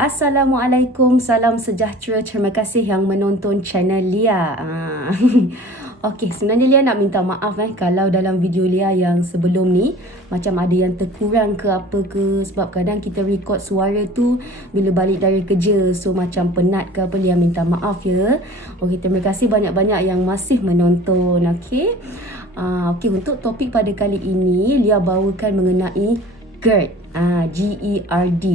Assalamualaikum, salam sejahtera. Terima kasih yang menonton channel Lia. Okey, sebenarnya Lia nak minta maaf kalau dalam video Lia yang sebelum ni macam ada yang terkurang ke apa ke, sebab kadang kita record suara tu bila balik dari kerja, so macam penat ke apa. Lia minta maaf ya. Okey, terima kasih banyak-banyak yang masih menonton. Okey. Okey, untuk topik pada kali ini Lia bawakan mengenai GERD. GERD.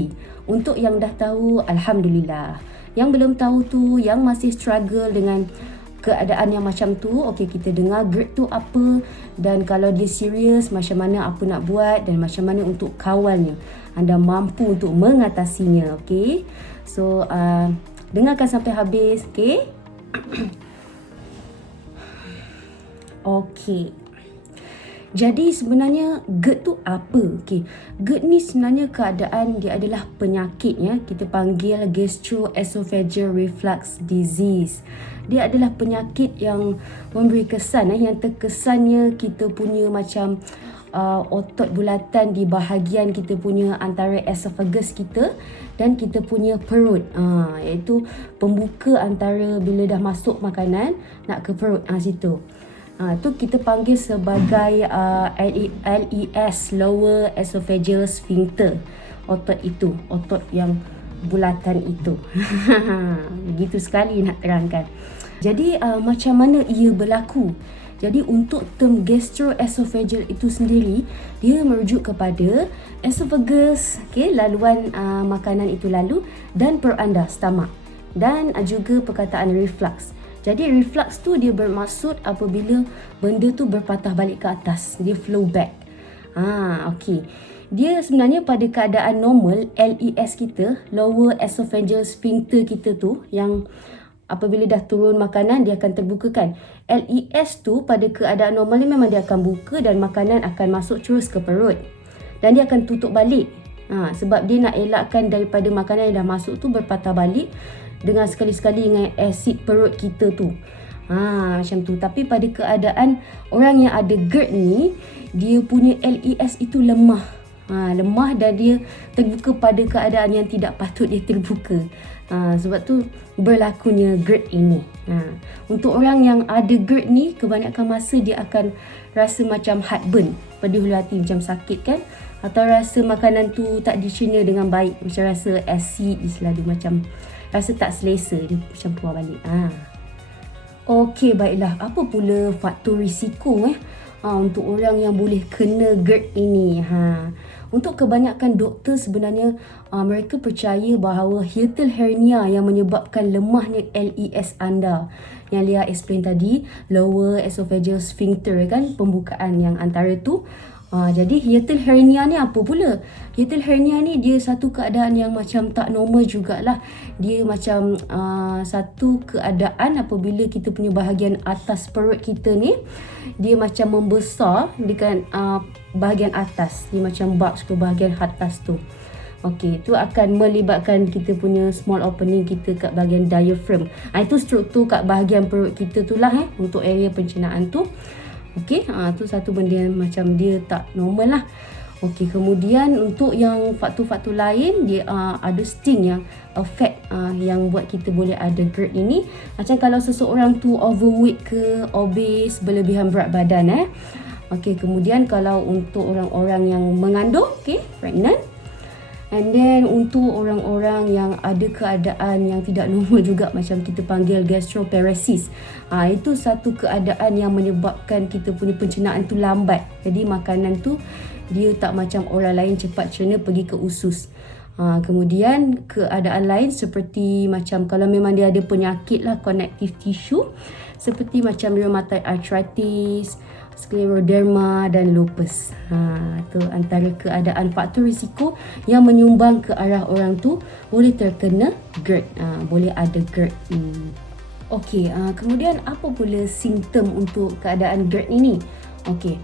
Untuk yang dah tahu, Alhamdulillah. Yang belum tahu tu, yang masih struggle dengan keadaan yang macam tu, okey, kita dengar GERD tu apa, dan kalau dia serius, macam mana apa nak buat, dan macam mana untuk kawalnya. Anda mampu untuk mengatasinya, okey. So, dengarkan sampai habis, okey. Okey. Jadi sebenarnya GERD tu apa? Okey. GERD ni sebenarnya keadaan dia adalah penyakit ya. Kita panggil gastroesophageal reflux disease. Dia adalah penyakit yang memberi kesan yang terkesannya kita punya macam otot bulatan di bahagian kita punya antara esophagus kita dan kita punya perut. Iaitu pembuka antara bila dah masuk makanan nak ke perut situ. Tu kita panggil sebagai LES, lower esophageal sphincter. Otot itu, otot yang bulatan itu. Begitu sekali nak terangkan. Jadi macam mana ia berlaku? Jadi untuk term gastroesophageal itu sendiri, dia merujuk kepada esophagus, laluan makanan itu lalu, dan perut anda, stomach, dan juga perkataan reflux. Jadi reflux tu dia bermaksud apabila benda tu berpatah balik ke atas, dia flow back. Okey. Dia sebenarnya pada keadaan normal, LES kita, lower esophageal sphincter kita tu, yang apabila dah turun makanan dia akan terbukakan. LES tu pada keadaan normal ni memang dia akan buka dan makanan akan masuk terus ke perut. Dan dia akan tutup balik. Sebab dia nak elakkan daripada makanan yang dah masuk tu berpatah balik dengan sekali-sekali dengan asid perut kita tu. Macam tu. Tapi pada keadaan orang yang ada GERD ni, dia punya LES itu lemah. Lemah dan dia terbuka pada keadaan yang tidak patut dia terbuka. Sebab tu berlakunya GERD ini. Untuk orang yang ada GERD ni, kebanyakan masa dia akan rasa macam heartburn, pedih hulu hati, macam sakit kan, atau rasa makanan tu tak dicerna dengan baik, macam rasa asid selalu, macam rasa tak selesa, dia macam keluar balik. Okey, baiklah. Apa pula faktor risiko untuk orang yang boleh kena GERD ini? Untuk kebanyakan doktor sebenarnya mereka percaya bahawa hiatal hernia yang menyebabkan lemahnya LES anda, yang Lia explain tadi, lower esophageal sphincter kan, pembukaan yang antara tu. Jadi hiatal hernia ni apa pula? Hiatal hernia ni dia satu keadaan yang macam tak normal jugalah. Dia macam satu keadaan apabila kita punya bahagian atas perut kita ni, dia macam membesar dengan bahagian atas. Dia macam bulge ke bahagian atas tu. Okey, itu akan melibatkan kita punya small opening kita kat bahagian diaphragm. Itu struktur kat bahagian perut kita tu lah untuk area pencernaan tu. Okey, tu satu benda yang macam dia tak normal lah. Okey, kemudian untuk yang faktor-faktor lain, dia ada sting yang affect yang buat kita boleh ada GERD ini. Macam kalau seseorang tu overweight ke, obese, berlebihan berat badan Okey, kemudian kalau untuk orang-orang yang mengandung, pregnant. And then untuk orang-orang yang ada keadaan yang tidak normal juga, macam kita panggil gastroparesis. Itu satu keadaan yang menyebabkan kita punya pencernaan tu lambat. Jadi makanan tu dia tak macam orang lain cepat cerna pergi ke usus. Kemudian keadaan lain seperti macam kalau memang dia ada penyakit lah connective tissue, seperti macam rheumatoid arthritis, scleroderma dan lupus. Tu antara keadaan faktor risiko yang menyumbang ke arah orang tu boleh terkena GERD, boleh ada GERD. Okey, kemudian apa pula simptom untuk keadaan GERD ini? Okey,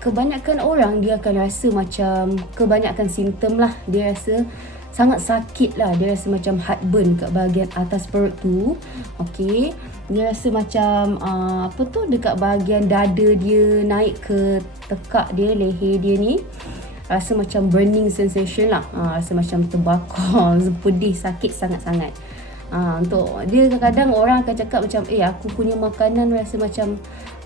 kebanyakan orang dia akan rasa macam, kebanyakan simptom lah, dia rasa sangat sakit lah. Dia rasa macam heartburn kat bahagian atas perut tu. Okey, dia rasa macam dekat bahagian dada dia naik ke tekak dia, leher dia ni. rasa macam burning sensation lah, rasa macam terbakar, pedih, sakit sangat-sangat. Untuk dia kadang-kadang orang akan cakap macam aku punya makanan rasa macam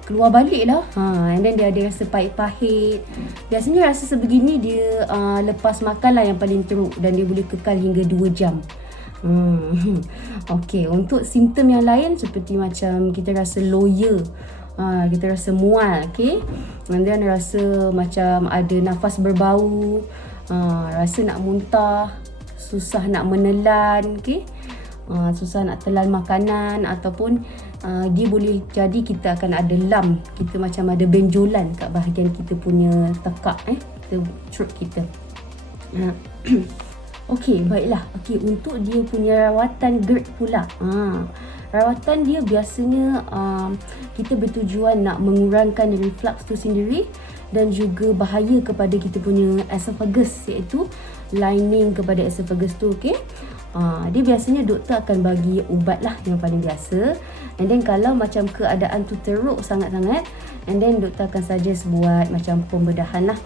keluar balik lah, and then dia ada rasa pahit-pahit. Biasanya rasa sebegini dia lepas makan lah yang paling teruk, dan dia boleh kekal hingga 2 jam. Okey, untuk simptom yang lain seperti macam kita rasa loya, kita rasa mual, okey, and then rasa macam ada nafas berbau, rasa nak muntah, susah nak menelan, okey, susah nak telan makanan, ataupun dia boleh jadi kita akan ada lump, kita macam ada benjolan kat bahagian kita punya tekak, kita throat kita. Okey, baiklah. Okey, untuk dia punya rawatan GERD pula. Rawatan dia biasanya kita bertujuan nak mengurangkan reflux tu sendiri dan juga bahaya kepada kita punya esophagus, iaitu lining kepada esophagus tu, okey. Dia biasanya doktor akan bagi ubat lah yang paling biasa, and then kalau macam keadaan tu teruk sangat-sangat, and then doktor akan suggest buat macam pembedahan lah.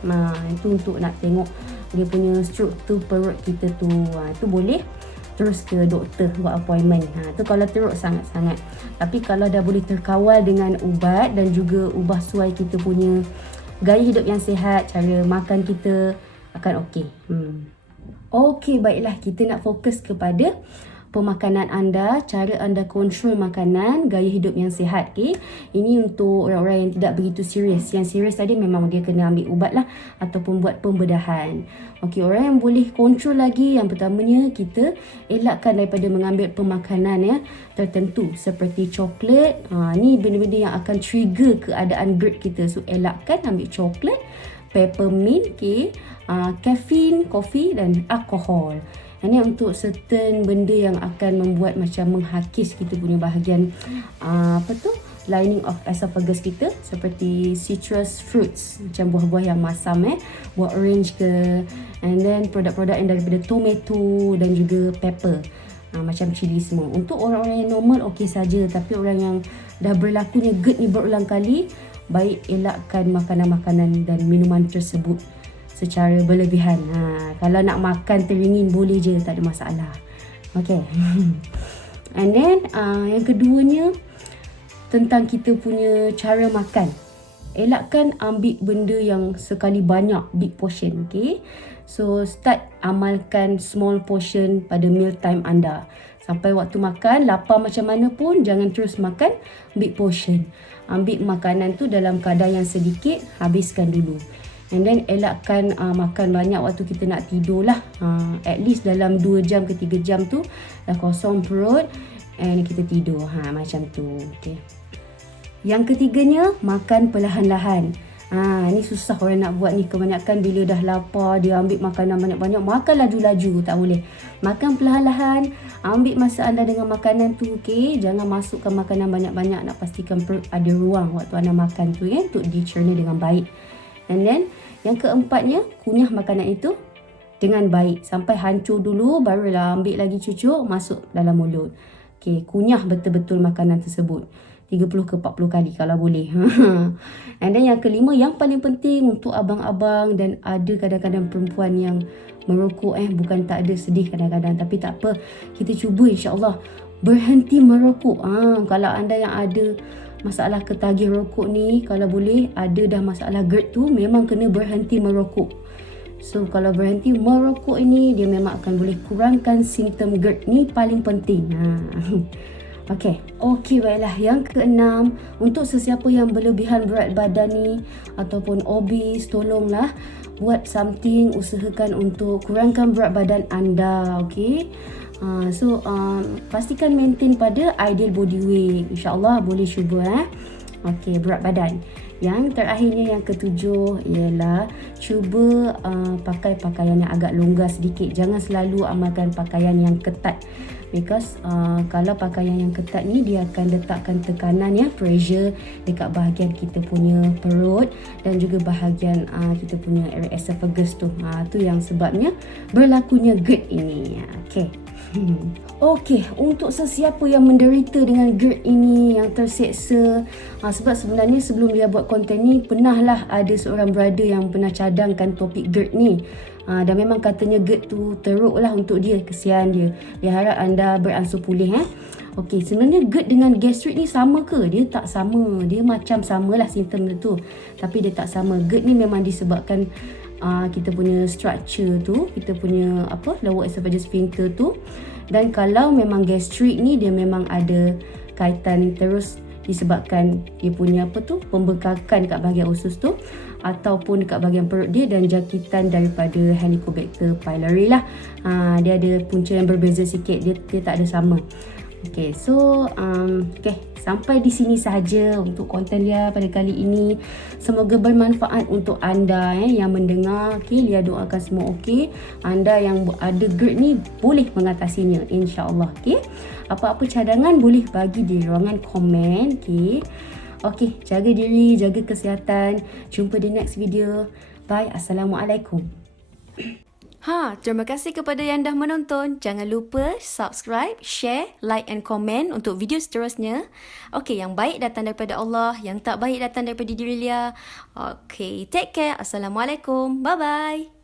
Itu untuk nak tengok dia punya struktur perut kita tu. Itu boleh terus ke doktor buat appointment. Tu kalau teruk sangat-sangat. Tapi kalau dah boleh terkawal dengan ubat dan juga ubah suai kita punya gaya hidup yang sihat, cara makan kita, akan okey. Okey, baiklah, kita nak fokus kepada pemakanan anda, cara anda kontrol makanan, gaya hidup yang sihat, okey. Ini untuk orang-orang yang tidak begitu serius. Yang serius tadi memang dia kena ambil ubat lah ataupun buat pembedahan. Okey, orang yang boleh kontrol lagi, yang pertamanya kita elakkan daripada mengambil pemakanan tertentu seperti coklat. Ni benda-benda yang akan trigger keadaan GERD kita. So elakkan ambil coklat, peppermint, okey, caffeine, kopi dan alkohol. Ini untuk certain benda yang akan membuat macam menghakis kita punya bahagian lining of esophagus kita, seperti citrus fruits, macam buah-buah yang masam, buah orange ke, and then produk-produk yang daripada tomato dan juga pepper, macam cili semua. Untuk orang-orang yang normal okey saja, tapi orang yang dah berlakunya GERD ni berulang kali, baik elakkan makanan-makanan dan minuman tersebut secara berlebihan. Kalau nak makan teringin boleh je, tak ada masalah. Okay. And then yang keduanya tentang kita punya cara makan. Elakkan ambil benda yang sekali banyak, big portion, okay. So start amalkan small portion pada meal time anda. Sampai waktu makan, lapar macam mana pun jangan terus makan big portion. Ambil makanan tu dalam kadar yang sedikit, habiskan dulu. And then elakkan makan banyak waktu kita nak tidur lah. At least dalam 2 jam ke 3 jam tu dah kosong perut and kita tidur. Macam tu. Okay. Yang ketiganya, makan perlahan-lahan. Ni susah orang nak buat ni. Kebanyakan bila dah lapar, dia ambil makanan banyak-banyak, makan laju-laju, tak boleh. Makan perlahan-lahan, ambil masa anda dengan makanan tu, okay? Jangan masukkan makanan banyak-banyak, nak pastikan perut ada ruang waktu anda makan tu, untuk dicerna dengan baik. And then yang keempatnya, kunyah makanan itu dengan baik sampai hancur dulu, barulah ambil lagi cucuk, masuk dalam mulut. Okay, kunyah betul-betul makanan tersebut 30 ke 40 kali kalau boleh. And then yang kelima, yang paling penting untuk abang-abang dan ada kadang-kadang perempuan yang merokok, bukan tak ada, sedih kadang-kadang, tapi tak apa, kita cuba insya-Allah berhenti merokok. Kalau anda yang ada masalah ketagih rokok ni, kalau boleh, ada dah masalah GERD tu, memang kena berhenti merokok. So kalau berhenti merokok ini, dia memang akan boleh kurangkan simptom GERD ni, paling penting. Okey, baiklah. Yang keenam, untuk sesiapa yang berlebihan berat badan ni ataupun obese, tolonglah buat something, usahakan untuk kurangkan berat badan anda, okey. Pastikan maintain pada ideal body weight. InsyaAllah boleh cuba. Okey, berat badan. Yang terakhirnya, yang ketujuh, ialah cuba pakai pakaian yang agak longgar sedikit. Jangan selalu amalkan pakaian yang ketat. Because kalau pakaian yang ketat ni, dia akan letakkan tekanan, pressure dekat bahagian kita punya perut dan juga bahagian kita punya area esophagus tu. Tu yang sebabnya berlakunya GERD ini. Okay. Okey, untuk sesiapa yang menderita dengan GERD ini, yang terseksa, sebab sebenarnya sebelum dia buat konten ni, pernahlah ada seorang brother yang pernah cadangkan topik GERD ni. Dan memang katanya GERD tu teruk lah untuk dia, kesian dia. Dia harap anda beransur pulih. Okey, sebenarnya GERD dengan gastrik ni sama ke? Dia tak sama. Dia macam samalah simptom dia tu, tapi dia tak sama. GERD ni memang disebabkan kita punya structure tu, kita punya lower esophageal sphincter tu. Dan kalau memang gastrik ni, dia memang ada kaitan terus disebabkan dia punya pembengkakan kat bahagian usus tu, ataupun dekat bahagian perut dia, dan jangkitan daripada Helicobacter pylori lah. Dia ada punca yang berbeza sikit, dia tak ada sama. Okay, so sampai di sini sahaja untuk konten Lia pada kali ini. Semoga bermanfaat untuk anda yang mendengar. Okay, Lia doakan semua okey. Anda yang ada GERD ni boleh mengatasinya, insya-Allah. Okay, apa-apa cadangan boleh bagi di ruangan komen. Okay, jaga diri, jaga kesihatan. Jumpa di next video. Bye. Assalamualaikum. Terima kasih kepada yang dah menonton. Jangan lupa subscribe, share, like and comment untuk video seterusnya. Okey, yang baik datang daripada Allah, yang tak baik datang daripada diri Lia. Okey, take care. Assalamualaikum. Bye-bye.